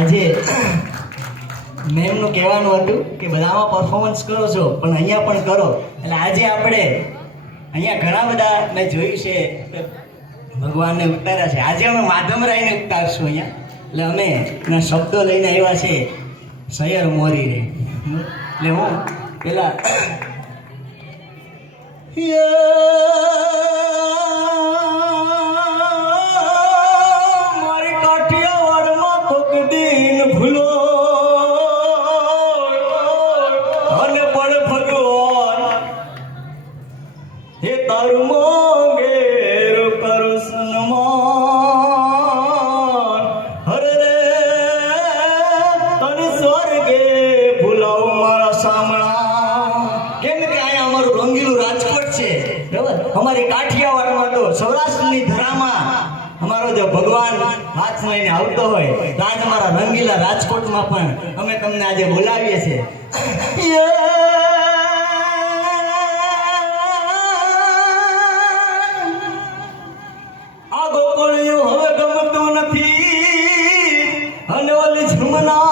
આજે મેમનું કહેવાનું હતું કે બધામાં પરફોર્મન્સ કરો છો પણ અહીંયા પણ કરો. એટલે આજે આપણે અહીંયા ઘણા બધા મેં જોયું છે ભગવાનને ઉતાર્યા છે. આજે અમે માધવરાયને ઉતારશું અહીંયા. એટલે અમે એના શબ્દો લઈને આવ્યા છે સૈયર મોરી રે. એટલે હું પેલા મારી કાઠિયાવાડમાં કોક દિન ભૂલો અને પણ ભગવાન હે તારું મોંઘેર કરું સન્માન. હરે રે તને સ્વર્ગે ભૂલાવ મારા સામણા. કેમ કે અહીંયા અમારું રંગીલું રાજકોટ છે બરાબર. અમારી કાઠિયાવાડમાં તો સૌરાષ્ટ્રની ધરામાં અમારો જો ભગવાન હાથ લઈને આવતો હોય તો આજ અમારા રંગીલા રાજકોટમાં પણ અમે તમને આજે બોલાવીએ છીએ. આ ગોકળિયું હવે ગમતું નથી અને ઓલી જમના